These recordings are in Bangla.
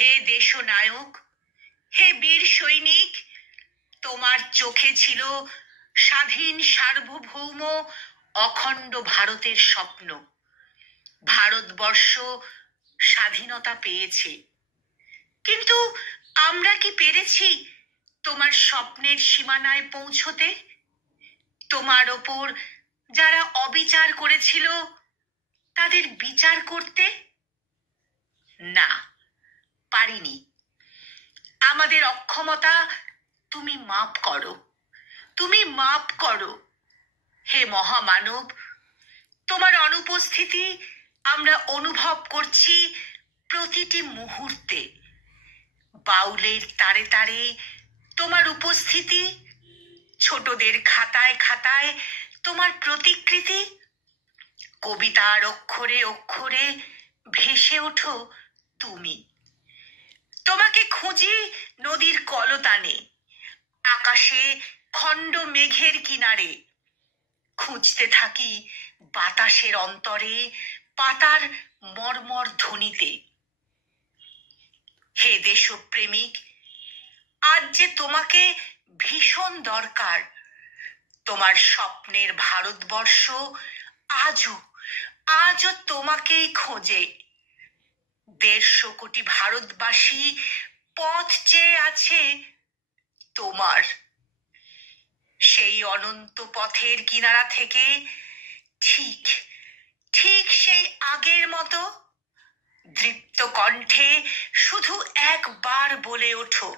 হে দেশনায়ক, হে বীর সৈনিক, তোমার চোখে ছিল স্বাধীন সার্বভৌম অখণ্ড ভারতের স্বপ্ন। ভারতবর্ষ স্বাধীনতা পেয়েছে, কিন্তু আমরা কি পেরেছি তোমার স্বপ্নের সীমানায় পৌঁছতে? তোমার ওপর যারা অবিচার করেছিল তাদের বিচার করতে? না, পারিনি। আমাদের অক্ষমতা তুমি মাপ করো, তুমি মাপ করো। হে মহামানব, তোমার অনুপস্থিতি আমরা অনুভব করছি প্রতিটি মুহূর্তে। বাউলের তারে তারে তোমার উপস্থিতি, ছোটদের খাতায় খাতায় তোমার প্রতিকৃতি, কবিতার অক্ষরে অক্ষরে ভেসে ওঠো তুমি। তোমাকে খুঁজি নদীর কলতানে, আকাশে খণ্ড মেঘের কিনারে, খুঁজতে থাকি বাতাসের অন্তরে, পাতার মর্মর ধ্বনিতে। হে দেশপ্রেমিক, আজ যে তোমাকে ভীষণ দরকার। তোমার স্বপ্নের ভারতবর্ষ আজও তোমাকেই খোঁজে। 150 কোটি ভারতবাসী পথ চেয়ে আছে তোমার। সেই অনন্ত পথের কিনারা থেকে ঠিক ঠিক সেই আগের মতো দৃপ্ত কণ্ঠে শুধু একবার বলে ওঠো,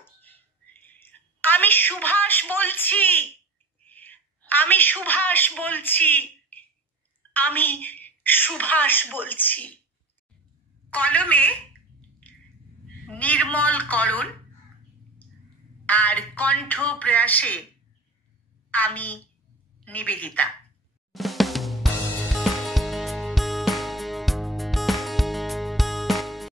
আমি সুভাষ বলছি, আমি সুভাষ বলছি, আমি সুভাষ বলছি। কলমে নির্মল করণ আর কণ্ঠ প্রয়াসে আমি নিবেদিতা।